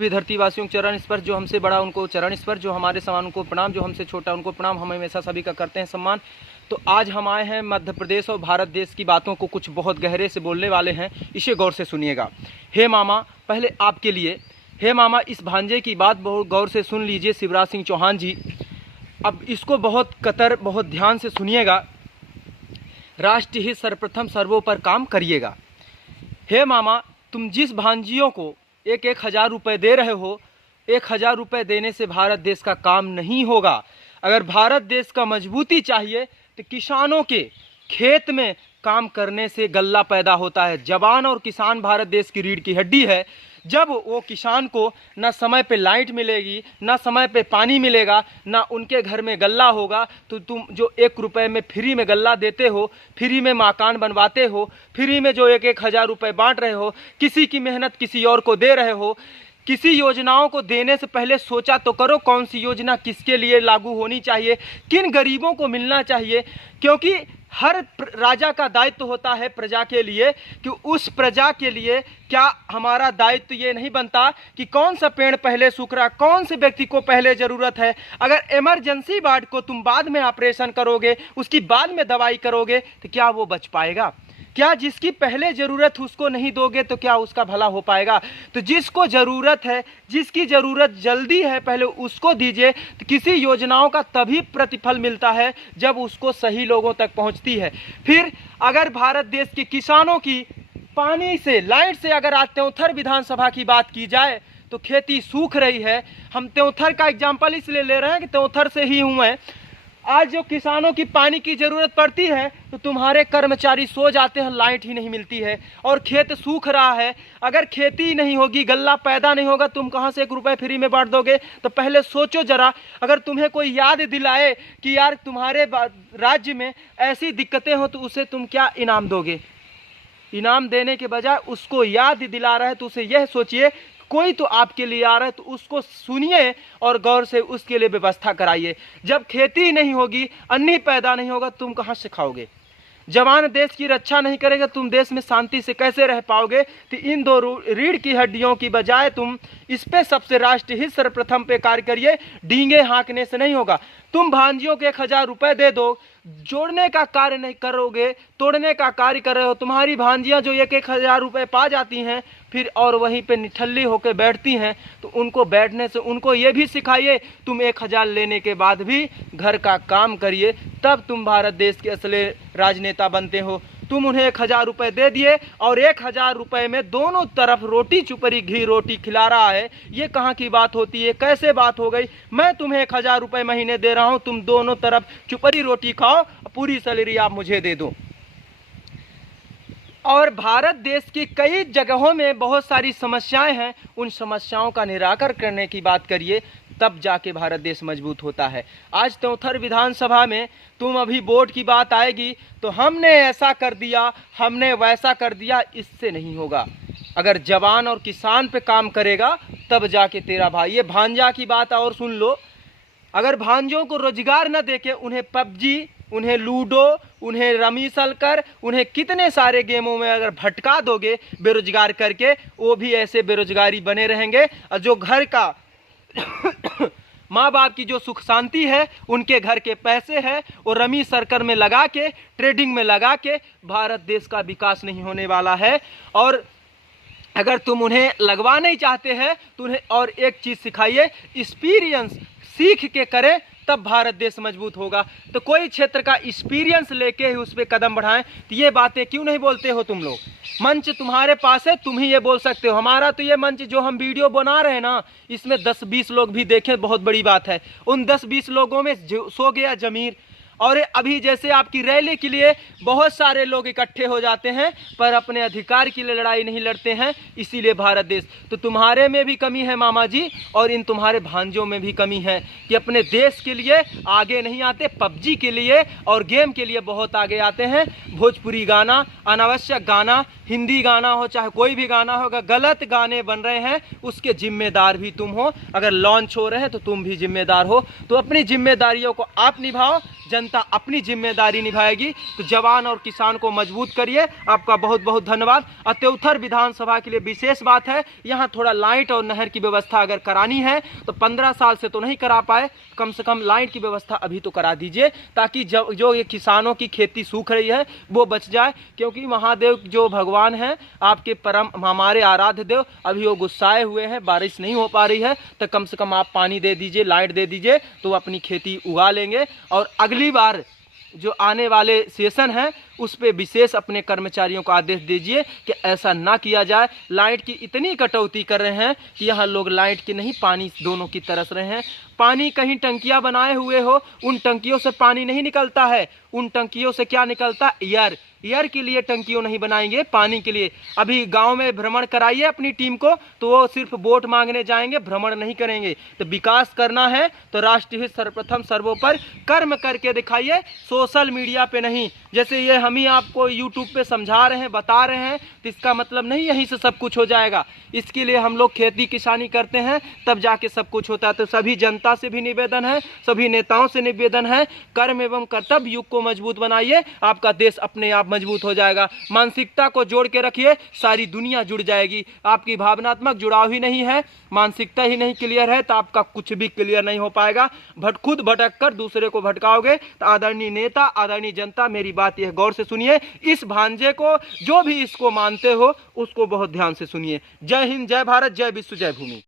भी धरतीवासियों के चरण स्पर्श, जो हमसे बड़ा उनको चरण स्पर्श, जो हमारे समान उनको प्रणाम, जो हमसे छोटा उनको प्रणाम। हम हमेशा सभी का करते हैं सम्मान। तो आज हम आए हैं मध्य प्रदेश और भारत देश की बातों को कुछ बहुत गहरे से बोलने वाले हैं, इसे गौर से सुनिएगा। हे मामा, पहले आपके लिए, हे मामा, इस भांजे की बात बहुत गौर से सुन लीजिए शिवराज सिंह चौहान जी। अब इसको बहुत ध्यान से सुनिएगा। राष्ट्र हित सर्वप्रथम सर्वोपर काम करिएगा। हे मामा, तुम जिस भांजियों को 1,000 रुपये दे रहे हो, 1,000 रुपये देने से भारत देश का काम नहीं होगा। अगर भारत देश का मजबूती चाहिए तो किसानों के खेत में काम करने से गल्ला पैदा होता है। जवान और किसान भारत देश की रीढ़ की हड्डी है। जब वो किसान को ना समय पे लाइट मिलेगी, ना समय पे पानी मिलेगा, ना उनके घर में गल्ला होगा, तो तुम जो 1 रुपये में फ्री में गल्ला देते हो, फ्री में मकान बनवाते हो, फ्री में जो 1,000 रुपये बांट रहे हो, किसी की मेहनत किसी और को दे रहे हो, किसी योजनाओं को देने से पहले सोचा तो करो कौन सी योजना किसके लिए लागू होनी चाहिए, किन गरीबों को मिलना चाहिए। क्योंकि हर राजा का दायित्व होता है प्रजा के लिए कि उस प्रजा के लिए क्या हमारा दायित्व ये नहीं बनता कि कौन सा पेड़ पहले सूख रहा, कौन से व्यक्ति को पहले ज़रूरत है। अगर इमरजेंसी वार्ड को तुम बाद में ऑपरेशन करोगे, उसकी बाद में दवाई करोगे, तो क्या वो बच पाएगा? क्या जिसकी पहले ज़रूरत उसको नहीं दोगे तो क्या उसका भला हो पाएगा? तो जिसको ज़रूरत है, जिसकी ज़रूरत जल्दी है, पहले उसको दीजिए। तो किसी योजनाओं का तभी प्रतिफल मिलता है जब उसको सही लोगों तक पहुंचती है। फिर अगर भारत देश के किसानों की पानी से, लाइट से अगर आज त्योंथर विधानसभा की बात की जाए तो खेती सूख रही है। हम त्योंथर का एग्जाम्पल इसलिए ले रहे हैं कि त्योंथर से ही हूँ मैं। आज जो किसानों की पानी की ज़रूरत पड़ती है तो तुम्हारे कर्मचारी सो जाते हैं, लाइट ही नहीं मिलती है और खेत सूख रहा है। अगर खेती नहीं होगी, गल्ला पैदा नहीं होगा, तुम कहाँ से 1 रुपये फ्री में बांट दोगे? तो पहले सोचो ज़रा। अगर तुम्हें कोई याद दिलाए कि यार तुम्हारे राज्य में ऐसी दिक्कतें हो तो उसे तुम क्या इनाम दोगे? इनाम देने के बजाय उसको याद दिला रहा है तो उसे यह सोचिए कोई तो आपके लिए आ रहा है, तो उसको सुनिए और गौर से उसके लिए व्यवस्था कराइए। जब खेती नहीं होगी, अन्न पैदा नहीं होगा, तुम कहाँ से खाओगे? जवान देश की रक्षा नहीं करेगा, तुम देश में शांति से कैसे रह पाओगे? तो इन 2 रीढ़ की हड्डियों की बजाय तुम इस पे सबसे राष्ट्र हित सर्वप्रथम पे कार्य करिए। डींगे हाँकने से नहीं होगा। तुम भांजियों के 1,000 रुपये दे दो, जोड़ने का कार्य नहीं करोगे, तोड़ने का कार्य कर रहे हो। तुम्हारी भांजियां जो 1,000 रुपये पा जाती हैं फिर और वहीं पे निठल्ली होकर बैठती हैं, तो उनको बैठने से उनको ये भी सिखाइए तुम 1,000 लेने के बाद भी घर का काम करिए, तब तुम भारत देश के असली राजनेता बनते हो। तुम उन्हें 1,000 रुपये दे दिए और 1,000 रुपये में दोनों तरफ रोटी चुपड़ी घी रोटी खिला रहा है। ये कहाँ की बात होती है? कैसे बात हो गई? मैं तुम्हें 1,000 रुपये महीने दे रहा हूँ, तुम दोनों तरफ चुपड़ी रोटी खाओ, पूरी सैलरी आप मुझे दे दो। और भारत देश की कई जगहों में बहुत सारी समस्याएं हैं, उन समस्याओं का निराकरण करने की बात करिए, तब जाके भारत देश मजबूत होता है। आज त्योंथर विधानसभा में तुम अभी वोट की बात आएगी तो हमने ऐसा कर दिया, हमने वैसा कर दिया, इससे नहीं होगा। अगर जवान और किसान पे काम करेगा तब जाके तेरा भाई। ये भांजा की बात और सुन लो। अगर भांजों को रोजगार न देके उन्हें पबजी, उन्हें लूडो, उन्हें रमी सलकर, उन्हें कितने सारे गेमों में अगर भटका दोगे बेरोजगार करके, वो भी ऐसे बेरोजगारी बने रहेंगे। और जो घर का माँ बाप की जो सुख शांति है, उनके घर के पैसे हैं, वो रमी सर्कल में लगा के, ट्रेडिंग में लगा के भारत देश का विकास नहीं होने वाला है। और अगर तुम उन्हें लगवा नहीं चाहते हैं तो उन्हें और एक चीज़ सिखाइए, एक्सपीरियंस सीख के करें, तब भारत देश मजबूत होगा। तो कोई क्षेत्र का एक्सपीरियंस लेके ही उस पर कदम बढ़ाएं। तो ये बातें क्यों नहीं बोलते हो तुम लोग? मंच तुम्हारे पास है, तुम ही ये बोल सकते हो। हमारा तो ये मंच जो हम वीडियो बना रहे हैं ना, इसमें 10-20 लोग भी देखें, बहुत बड़ी बात है। उन 10-20 लोगों में सो गया जमीर। और अभी जैसे आपकी रैली के लिए बहुत सारे लोग इकट्ठे हो जाते हैं पर अपने अधिकार के लिए लड़ाई नहीं लड़ते हैं, इसीलिए भारत देश। तो तुम्हारे में भी कमी है मामा जी, और इन तुम्हारे भांजों में भी कमी है कि अपने देश के लिए आगे नहीं आते, पबजी के लिए और गेम के लिए बहुत आगे आते हैं। भोजपुरी गाना, अनावश्यक गाना, हिंदी गाना हो चाहे कोई भी गाना हो, अगर गलत गाने बन रहे हैं उसके जिम्मेदार भी तुम हो। अगर लॉन्च हो रहे हैं तो तुम भी जिम्मेदार हो। तो अपनी जिम्मेदारियों को आप निभाओ, जनता जनता अपनी जिम्मेदारी निभाएगी। तो जवान और किसान को मजबूत करिए। आपका बहुत बहुत धन्यवाद। अत्युत्तर विधानसभा के लिए विशेष बात है, यहाँ थोड़ा लाइट और नहर की व्यवस्था अगर करानी है तो 15 साल से तो नहीं करा पाए, कम से कम लाइट की व्यवस्था अभी तो करा दीजिए, ताकि जो ये किसानों की खेती सूख रही है वो बच जाए। क्योंकि महादेव जो भगवान हैं आपके परम हमारे आराध्य देव, अभी वो गुस्साए हुए हैं, बारिश नहीं हो पा रही है, तो कम से कम आप पानी दे दीजिए, लाइट दे दीजिए, तो वो अपनी खेती उगा लेंगे। और अगली बार जो आने वाले सेशन है उस पे विशेष अपने कर्मचारियों को आदेश दीजिए कि ऐसा ना किया जाए। लाइट की इतनी कटौती कर रहे हैं कि यहाँ लोग लाइट की नहीं पानी दोनों की तरस रहे हैं। पानी कहीं टंकियाँ बनाए हुए हो, उन टंकियों से पानी नहीं निकलता है, उन टंकियों से क्या निकलता, एयर के लिए टंकियों नहीं बनाएंगे, पानी के लिए। अभी गांव में भ्रमण कराइए अपनी टीम को, तो वो सिर्फ वोट मांगने जाएंगे, भ्रमण नहीं करेंगे। तो विकास करना है तो राष्ट्र हित सर्वप्रथम सर्वोपरि कर्म करके दिखाइए, सोशल मीडिया पे नहीं। जैसे ये हम ही आपको यूट्यूब पे समझा रहे हैं, बता रहे हैं, तो इसका मतलब नहीं यहीं से सब कुछ हो जाएगा। इसके लिए हम लोग खेती किसानी करते हैं, तब जाके सब कुछ होता है। तो सभी जनता से भी निवेदन है, सभी नेताओं से निवेदन है, कर्म एवं कर्तव्य युग को मजबूत बनाइए, आपका देश अपने आप मजबूत हो जाएगा। मानसिकता को जोड़ के रखिए, सारी दुनिया जुड़ जाएगी। आपकी भावनात्मक जुड़ाव ही नहीं है, मानसिकता ही नहीं क्लियर है, तो आपका कुछ भी क्लियर नहीं हो पाएगा। खुद भटक कर दूसरे को भटकाओगे। तो आदरणीय नेता, आदरणीय जनता, मेरी बात यह गौर से सुनिए। इस भांजे को, जो भी इसको मानते हो, उसको बहुत ध्यान से सुनिए। जय हिंद, जय भारत, जय विश्व, जय भूमि।